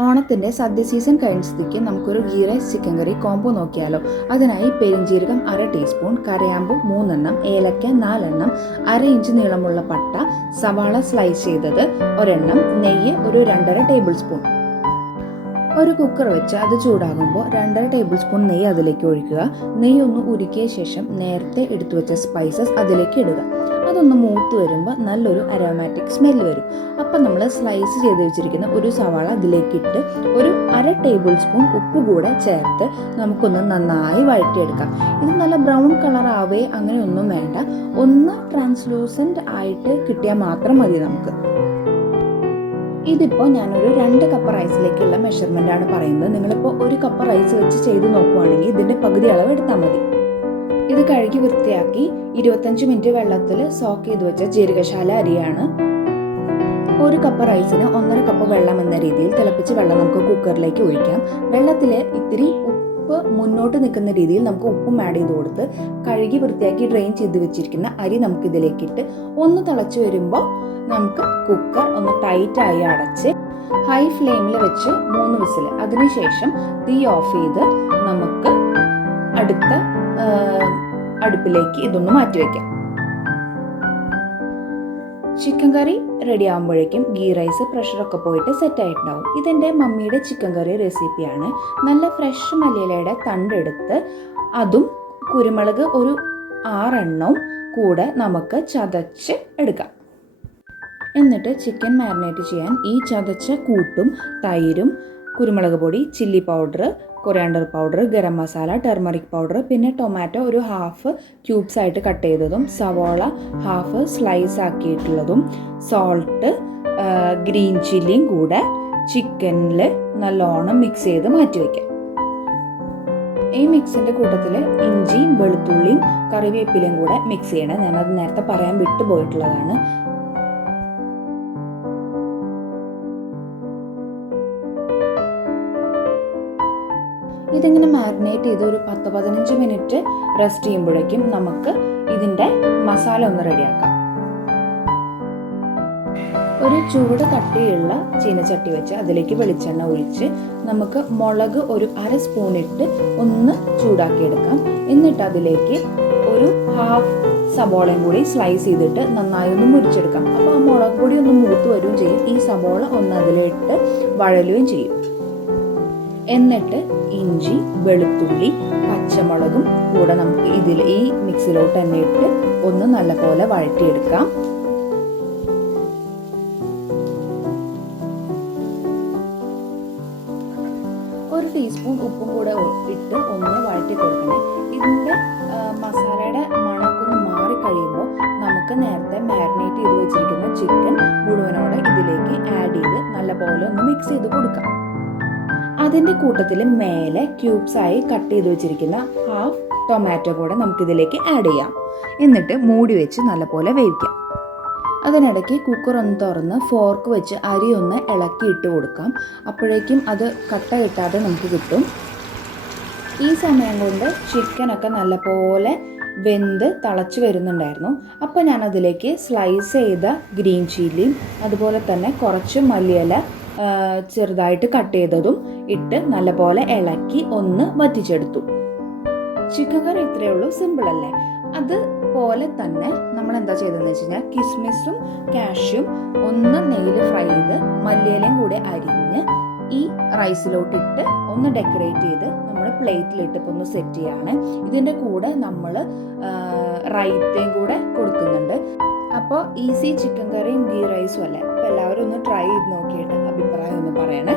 ഓണത്തിൻ്റെ സദ്യ സീസൺ കഴിഞ്ഞ സ്ഥിതിക്ക് നമുക്കൊരു ഗീ റൈസ് ചിക്കൻ കറി കോംബോ നോക്കിയാലോ. അതിനായി പെരിഞ്ജീരകം 1/2 ടീസ്പൂൺ, കരയാമ്പൂ 3 ഏലക്ക 4 1/2 ഇഞ്ച് നീളമുള്ള പട്ട, സവാള സ്ലൈസ് ചെയ്തത് 1 നെയ്യ് ഒരു 2.5 ടേബിൾ സ്പൂൺ. ഒരു കുക്കർ വെച്ച് അത് ചൂടാകുമ്പോൾ 2.5 ടേബിൾ സ്പൂൺ നെയ്യ് അതിലേക്ക് ഒഴിക്കുക. നെയ്യ് ഒന്ന് ഉരുക്കിയ ശേഷം നേരത്തെ എടുത്തു വെച്ച സ്പൈസസ് അതിലേക്ക് ഇടുക. അതൊന്ന് മൂത്ത് വരുമ്പോൾ നല്ലൊരു അരോമാറ്റിക് സ്മെല്ല് വരും. അപ്പം നമ്മൾ സ്ലൈസ് ചെയ്ത് വെച്ചിരിക്കുന്ന ഒരു സവാള അതിലേക്കിട്ട് ഒരു 1/2 ടേബിൾ സ്പൂൺ ഉപ്പ് കൂടെ ചേർത്ത് നമുക്കൊന്ന് നന്നായി വഴറ്റിയെടുക്കാം. ഇത് നല്ല ബ്രൗൺ കളർ ആവേ അങ്ങനെയൊന്നും വേണ്ട, ഒന്ന് ട്രാൻസ്ലൂസൻറ്റ് ആയിട്ട് കിട്ടിയാൽ മാത്രം മതി നമുക്ക്. ഇതിപ്പോൾ ഞാനൊരു 2 കപ്പ് റൈസിലേക്കുള്ള മെഷർമെൻ്റാണ് പറയുന്നത്. നിങ്ങളിപ്പോൾ 1 കപ്പ് റൈസ് വെച്ച് ചെയ്ത് നോക്കുവാണെങ്കിൽ ഇതിൻ്റെ പകുതി അളവ് എടുത്താൽ മതി. ഇത് കഴുകി വൃത്തിയാക്കി 25 മിനിറ്റ് വെള്ളത്തിൽ സോക്ക് ചെയ്ത് വെച്ച ജീരകശാല അരിയാണ്. 1 കപ്പ് റൈസിന് 1.5 കപ്പ് വെള്ളം എന്ന രീതിയിൽ തിളപ്പിച്ച വെള്ളം നമുക്ക് കുക്കറിലേക്ക് ഒഴിക്കാം. വെള്ളത്തിൽ ഇത്തിരി ഉപ്പ് മുന്നോട്ട് നിൽക്കുന്ന രീതിയിൽ നമുക്ക് ഉപ്പും ആഡ് ചെയ്ത് കൊടുത്ത് കഴുകി വൃത്തിയാക്കി ഡ്രെയിൻ ചെയ്ത് വെച്ചിരിക്കുന്ന അരി നമുക്ക് ഇതിലേക്കിട്ട് ഒന്ന് തിളച്ച് വരുമ്പോൾ നമുക്ക് കുക്കർ ഒന്ന് ടൈറ്റായി അടച്ച് ഹൈ ഫ്ലെയിമിൽ വെച്ച് 3 വിസിൽ, അതിനുശേഷം തീ ഓഫ് ചെയ്ത് നമുക്ക് അടുത്ത അടുപ്പിലേക്ക് ഇതൊന്ന് മാറ്റിവെക്കാം. ചിക്കൻ കറി റെഡി ആകുമ്പോഴേക്കും ഗീ റൈസ് പ്രഷറൊക്കെ പോയിട്ട് സെറ്റായിട്ടുണ്ടാവും. ഇതെൻ്റെ മമ്മിയുടെ ചിക്കൻ കറി റെസിപ്പിയാണ്. നല്ല ഫ്രഷ് മല്ലിയിലയുടെ തണ്ടെടുത്ത് അതും കുരുമുളക് ഒരു 6 കൂടെ നമുക്ക് ചതച്ച് എടുക്കാം. എന്നിട്ട് ചിക്കൻ മാരിനേറ്റ് ചെയ്യാൻ ഈ ചതച്ച കൂട്ടും തൈരും കുരുമുളക് പൊടി, chilli powder, coriander powder, garam masala, turmeric powder, പിന്നെ ടൊമാറ്റോ ഒരു 1/2 ക്യൂബ്സ് ആയിട്ട് കട്ട് ചെയ്തതും, സവോള 1/2 സ്ലൈസ് ആക്കിയിട്ടുള്ളതും, സോൾട്ട്, ഗ്രീൻ ചില്ലിയും കൂടെ ചിക്കനിൽ നല്ലോണം മിക്സ് ചെയ്ത് മാറ്റി വയ്ക്കാം. ഈ മിക്സിൻ്റെ കൂട്ടത്തിൽ ഇഞ്ചിയും വെളുത്തുള്ളിയും കറിവേപ്പിലയും കൂടെ മിക്സ് ചെയ്യണം. ഞാനത് നേരത്തെ പറയാൻ വിട്ടുപോയിട്ടുള്ളതാണ്. ഇതിങ്ങനെ മാരിനേറ്റ് ചെയ്ത് ഒരു 10-15 മിനിറ്റ് റെസ്റ്റ് ചെയ്യുമ്പോഴേക്കും നമുക്ക് ഇതിൻ്റെ മസാല ഒന്ന് റെഡിയാക്കാം. ഒരു ചൂട് കട്ടിയുള്ള ചീനച്ചട്ടി വെച്ച് അതിലേക്ക് വെളിച്ചെണ്ണ ഒഴിച്ച് നമുക്ക് മുളക് ഒരു 1/2 സ്പൂൺ ഇട്ട് ഒന്ന് ചൂടാക്കിയെടുക്കാം. എന്നിട്ട് അതിലേക്ക് ഒരു 1/2 സബോളയും കൂടി സ്ലൈസ് ചെയ്തിട്ട് നന്നായി ഒന്ന് മുരിച്ചെടുക്കാം. അപ്പോൾ ആ മുളക് പൊടി ഒന്ന് മൂത്ത് വരികയും ചെയ്യും, ഈ സബോള ഒന്ന് അതിലിട്ട് വഴലുകയും ചെയ്യും. എന്നിട്ട് ഇഞ്ചി, വെളുത്തുള്ളി, പച്ചമുളകും കൂടെ നമുക്ക് ഈ മിക്സിലോട്ട് തന്നെ ഇട്ട് ഒന്ന് നല്ലപോലെ വഴറ്റിയെടുക്കാം. ഒരു ടീസ്പൂൺ ഉപ്പും കൂടെ ഇട്ട് ഒന്ന് വഴറ്റി കൊടുക്കണേ. ഇതിൻ്റെ മസാലയുടെ മണമൊക്കെ ഒന്ന് മാറിക്കഴിയുമ്പോൾ നമുക്ക് നേരത്തെ മാരിനേറ്റ് ചെയ്ത് വെച്ചിരിക്കുന്ന ചിക്കൻ മുഴുവനോടെ ഇതിലേക്ക് ആഡ് ചെയ്ത് നല്ലപോലെ ഒന്ന് മിക്സ് ചെയ്ത് കൊടുക്കാം. അതിൻ്റെ കൂട്ടത്തിൽ മേലെ ക്യൂബ്സായി കട്ട് ചെയ്ത് വെച്ചിരിക്കുന്ന 1/2 ടൊമാറ്റോ കൂടെ നമുക്കിതിലേക്ക് ആഡ് ചെയ്യാം. എന്നിട്ട് മൂടി വെച്ച് നല്ലപോലെ വേവിക്കാം. അതിനിടയ്ക്ക് കുക്കർ ഒന്ന് തുറന്ന് ഫോർക്ക് വെച്ച് അരി ഒന്ന് ഇളക്കി ഇട്ട് കൊടുക്കാം. അപ്പോഴേക്കും അത് കട്ട കിട്ടാതെ നമുക്ക് കിട്ടും. ഈ സമയം കൊണ്ട് ചിക്കനൊക്കെ നല്ലപോലെ വെന്ത് തിളച്ച് വരുന്നുണ്ടായിരുന്നു. അപ്പോൾ ഞാനതിലേക്ക് സ്ലൈസ് ചെയ്ത ഗ്രീൻ ചില്ലിയും അതുപോലെ തന്നെ കുറച്ച് മല്ലിയില ചെറുതായിട്ട് കട്ട് ചെയ്തതും ഇട്ട് നല്ലപോലെ ഇളക്കി ഒന്ന് വറ്റിച്ചെടുത്തു. ചിക്കൻ കറി ഇത്രയേ ഉള്ളൂ, സിമ്പിൾ അല്ലേ? അതുപോലെ തന്നെ നമ്മൾ എന്താ ചെയ്തതെന്ന് വെച്ച് കഴിഞ്ഞാൽ കിസ്മിസും കാഷ്യും ഒന്ന് നെയ്യിൽ ഫ്രൈ ചെയ്ത് മല്ലിയിലയും കൂടെ അരിഞ്ഞ് ഈ റൈസിലോട്ടിട്ട് ഒന്ന് ഡെക്കറേറ്റ് ചെയ്ത് നമ്മൾ പ്ലേറ്റിലിട്ട് ഇപ്പോൾ ഒന്ന് സെറ്റ് ചെയ്യാണ്. ഇതിൻ്റെ കൂടെ നമ്മൾ റൈത്തയും കൂടെ കൊടുക്കുന്നുണ്ട്. അപ്പോൾ ഈസി ചിക്കൻ കറിയും ഗീ റൈസും അല്ലേ? അപ്പോൾ എല്ലാവരും ഒന്ന് ട്രൈ ചെയ്ത് നോക്കിയിട്ട് അഭിപ്രായം ഒന്ന് പറയണേ.